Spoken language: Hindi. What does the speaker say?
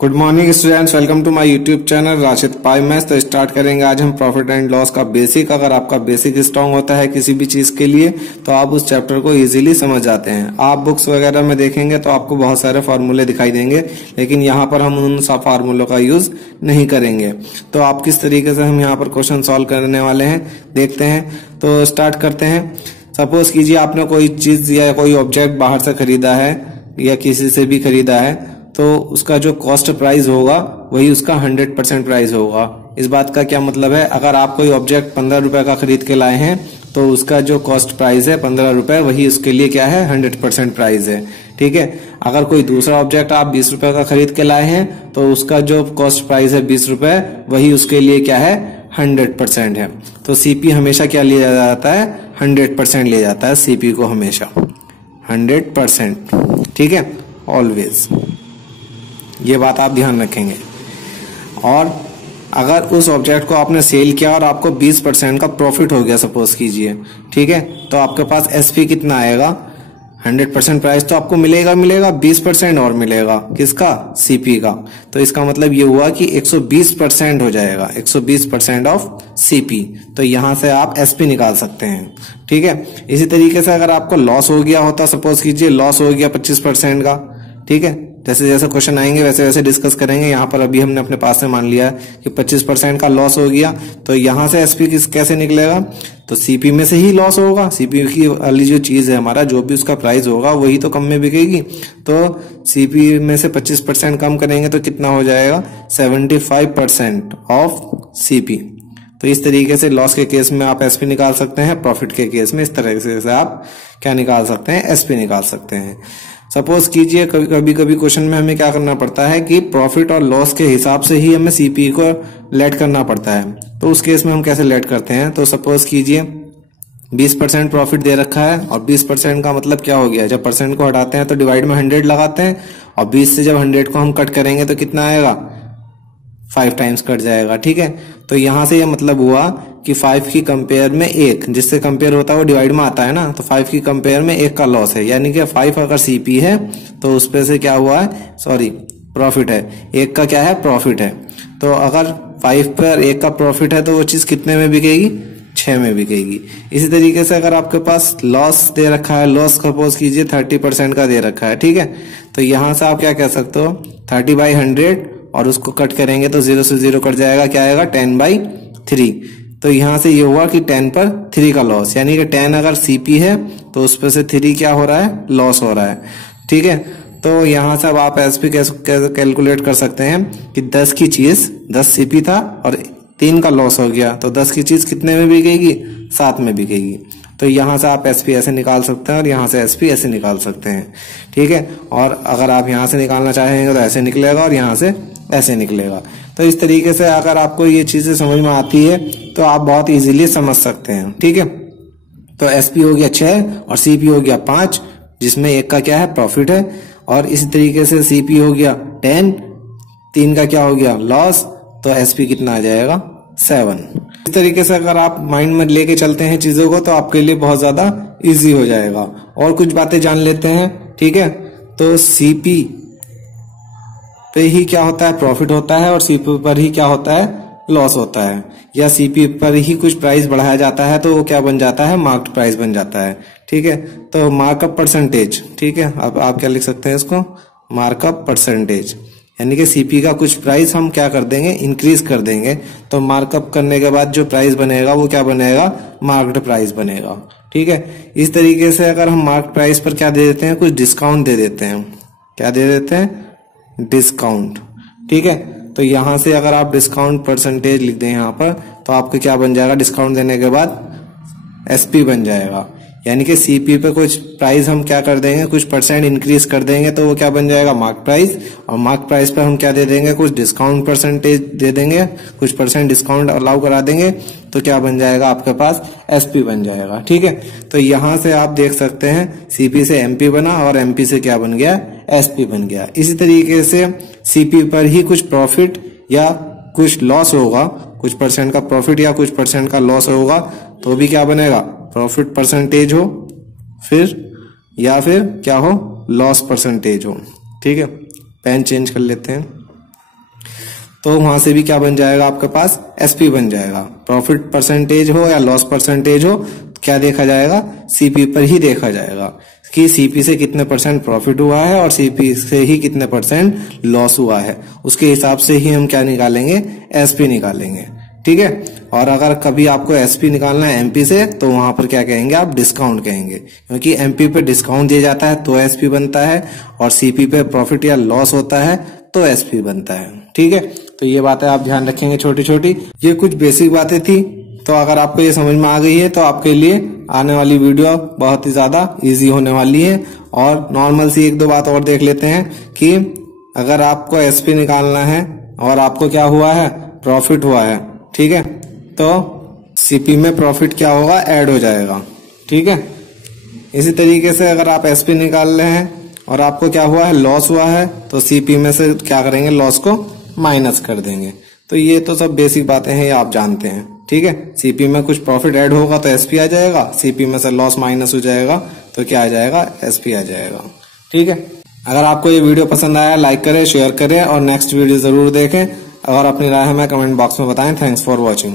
Good morning students, welcome to my YouTube channel Rashid Pai maths. तो स्टार्ट करेंगे आज हम प्रॉफिट एंड लॉस का बेसिक। अगर आपका बेसिक स्ट्रांग होता है किसी भी चीज के लिए तो आप उस चैप्टर को इजीली समझ जाते हैं। आप बुक्स वगैरह में देखेंगे तो आपको बहुत सारे फॉर्मूले दिखाई देंगे, लेकिन यहाँ पर हम उन सब फार्मूलों का यूज नहीं करेंगे। तो आप किस तरीके से हम यहाँ पर क्वेश्चन सॉल्व करने वाले हैं देखते हैं। तो स्टार्ट करते हैं। सपोज कीजिए आपने कोई चीज या कोई ऑब्जेक्ट बाहर से खरीदा है या किसी से भी खरीदा है, तो उसका जो कॉस्ट प्राइस होगा वही उसका 100% प्राइस होगा। इस बात का क्या मतलब है, अगर आप कोई ऑब्जेक्ट 15 रुपए का खरीद के लाए हैं तो उसका जो कॉस्ट प्राइस है 15 रुपए, वही उसके लिए क्या है 100% प्राइस है। ठीक है। अगर कोई दूसरा ऑब्जेक्ट आप 20 रुपए का खरीद के लाए हैं तो उसका जो कॉस्ट प्राइस है 20 रुपए, वही उसके लिए क्या है 100% है। तो सीपी हमेशा क्या लिया जाता है 100% लिया जाता है सीपी को हमेशा 100%। ठीक है, ऑलवेज ये बात आप ध्यान रखेंगे। और अगर उस ऑब्जेक्ट को आपने सेल किया और आपको 20% का प्रॉफिट हो गया सपोज कीजिए, ठीक है, तो आपके पास एसपी कितना आएगा 100% प्राइस तो आपको मिलेगा 20% और मिलेगा किसका सीपी का। तो इसका मतलब ये हुआ कि 120% हो जाएगा, 120% ऑफ सीपी। तो यहां से आप एसपी निकाल सकते हैं। ठीक है। इसी तरीके से अगर आपको लॉस हो गया होता, सपोज कीजिए लॉस हो गया 25% का, ठीक है, जैसे जैसे क्वेश्चन आएंगे वैसे वैसे डिस्कस करेंगे। यहाँ पर अभी हमने अपने पास से मान लिया कि 25% का लॉस हो गया, तो यहाँ से एसपी कैसे निकलेगा, तो सीपी में से ही लॉस होगा। सीपी की वाली जो चीज है हमारा, जो भी उसका प्राइस होगा वही तो कम में बिकेगी। तो सीपी में से 25% कम करेंगे तो कितना हो जाएगा 75% ऑफ सीपी। तो इस तरीके से लॉस के केस में आप एसपी निकाल सकते हैं, प्रॉफिट के केस में इस तरह से आप क्या निकाल सकते हैं एसपी निकाल सकते हैं। सपोज कीजिए कभी कभी क्वेश्चन में हमें क्या करना पड़ता है कि प्रॉफिट और लॉस के हिसाब से ही हमें सीपी को लेट करना पड़ता है। तो उस केस में हम कैसे लेट करते हैं, तो सपोज कीजिए 20% प्रॉफिट दे रखा है और 20% का मतलब क्या हो गया, जब परसेंट को हटाते हैं तो डिवाइड में 100 लगाते हैं और 20 से जब 100 को हम कट करेंगे तो कितना आएगा 5 टाइम्स कट जाएगा। ठीक है। तो यहां से यह मतलब हुआ कि 5 की कंपेयर में 1, जिससे कंपेयर होता है वो डिवाइड में आता है ना, तो 5 की कंपेयर में 1 का लॉस है, यानी कि 5 अगर सीपी है तो उस पे से क्या हुआ है, सॉरी प्रॉफिट है, 1 का क्या है प्रॉफिट है। तो अगर 5 पर 1 का प्रॉफिट है तो वो चीज कितने में बिकेगी 6 में बिकेगी। इसी तरीके से अगर आपके पास लॉस दे रखा है, लॉस सपोज कीजिए 30% का दे रखा है, ठीक है, तो यहां से आप क्या कह सकते हो 30/100 और उसको कट करेंगे तो 0 से 0 कट जाएगा, क्या आएगा 10/3। तो यहां से ये हुआ कि 10 पर 3 का लॉस, यानी कि 10 अगर सीपी है तो उस पर से 3 क्या हो रहा है लॉस हो रहा है। ठीक है। तो यहां से अब आप एसपी कैलकुलेट कर सकते हैं कि 10 की चीज 10 सीपी था और 3 का लॉस हो गया, तो 10 की चीज कितने में बिकेगी 7 में बिकेगी। तो यहां से आप एसपी ऐसे निकाल सकते हैं और यहां से एसपी ऐसे निकाल सकते हैं। ठीक है। और अगर आप यहां से निकालना चाहेंगे तो ऐसे निकलेगा और यहां से ऐसे निकलेगा। तो इस तरीके से अगर आपको ये चीजें समझ में आती है तो आप बहुत इजीली समझ सकते हैं। ठीक है। तो एसपी हो गया 6 और सीपी हो गया 5, जिसमें 1 का क्या है प्रॉफिट है, और इसी तरीके से सीपी हो गया 10, 3 का क्या हो गया लॉस, तो एसपी कितना आ जाएगा 7। इस तरीके से अगर आप माइंड में लेके चलते हैं चीजों को तो आपके लिए बहुत ज्यादा इजी हो जाएगा। और कुछ बातें जान लेते हैं। ठीक है। तो सीपी पे ही क्या होता है प्रॉफिट होता है और सीपी पर ही क्या होता है लॉस होता है, या सीपी पर ही कुछ प्राइस बढ़ाया जाता है तो वो क्या बन जाता है मार्क्ड प्राइस बन जाता है। ठीक है। तो मार्कअप परसेंटेज, ठीक है, अब आप क्या लिख सकते हैं इसको मार्कअप परसेंटेज, यानी कि सीपी का कुछ प्राइस हम क्या कर देंगे इंक्रीज कर देंगे, तो मार्कअप करने के बाद जो प्राइस बनेगा वो क्या बनेगा मार्क्ड प्राइस बनेगा। ठीक है। इस तरीके से अगर हम मार्क्ड प्राइस पर क्या दे देते हैं कुछ डिस्काउंट दे देते हैं, क्या दे देते हैं डिस्काउंट। ठीक है। तो यहां से अगर आप डिस्काउंट परसेंटेज लिख दें यहां पर तो आपको क्या बन जाएगा डिस्काउंट देने के बाद एसपी बन जाएगा, यानी कि सीपी पे कुछ प्राइस हम क्या कर देंगे कुछ परसेंट इंक्रीज कर देंगे तो वो क्या बन जाएगा मार्क प्राइस, और मार्क प्राइस पर हम क्या दे देंगे कुछ डिस्काउंट परसेंटेज दे देंगे, कुछ परसेंट डिस्काउंट अलाउ करा देंगे तो क्या बन जाएगा आपके पास एसपी बन जाएगा। ठीक है। तो यहां से आप देख सकते हैं सीपी से एमपी बना और एमपी से क्या बन गया एसपी बन गया। इसी तरीके से सीपी पर ही कुछ प्रॉफिट या कुछ लॉस होगा, कुछ परसेंट का प्रॉफिट या कुछ परसेंट का लॉस होगा तो भी क्या बनेगा प्रॉफिट परसेंटेज हो फिर, या फिर क्या हो लॉस परसेंटेज हो। ठीक है। पेन चेंज कर लेते हैं। तो वहां से भी क्या बन जाएगा आपके पास, एसपी बन जाएगा। प्रॉफिट परसेंटेज हो या लॉस परसेंटेज हो, क्या देखा जाएगा, सीपी पर ही देखा जाएगा कि सीपी से कितने परसेंट प्रॉफिट हुआ है और सीपी से ही कितने परसेंट लॉस हुआ है। उसके हिसाब से ही हम क्या निकालेंगे, एसपी निकालेंगे। ठीक है। और अगर कभी आपको एसपी निकालना है एमपी से, तो वहां पर क्या कहेंगे आप, डिस्काउंट कहेंगे, क्योंकि एमपी पे डिस्काउंट दिया जाता है तो एसपी बनता है, और सीपी पे प्रॉफिट या लॉस होता है तो एसपी बनता है। ठीक है। तो ये बातें आप ध्यान रखेंगे, छोटी छोटी। ये कुछ बेसिक बातें थी। तो अगर आपको ये समझ में आ गई है तो आपके लिए आने वाली वीडियो बहुत ही ज्यादा इजी होने वाली है। और नॉर्मल सी एक दो बात और देख लेते हैं कि अगर आपको एसपी निकालना है और आपको क्या हुआ है, प्रॉफिट हुआ है, ठीक है, तो सीपी में प्रॉफिट क्या होगा, ऐड हो जाएगा। ठीक है। इसी तरीके से अगर आप एसपी निकाल रहे हैं और आपको क्या हुआ है, लॉस हुआ है, तो सीपी में से क्या करेंगे, लॉस को माइनस कर देंगे। तो ये तो सब बेसिक बातें हैं, ये आप जानते हैं। ठीक है। सीपी में कुछ प्रॉफिट ऐड होगा तो एसपी आ जाएगा, सीपी में से लॉस माइनस हो जाएगा तो क्या आ जाएगा, एसपी आ जाएगा। ठीक है। अगर आपको ये वीडियो पसंद आया, लाइक करें, शेयर करें और नेक्स्ट वीडियो जरूर देखें। और अपनी राय हमें कमेंट बॉक्स में बताएं। Thanks for watching.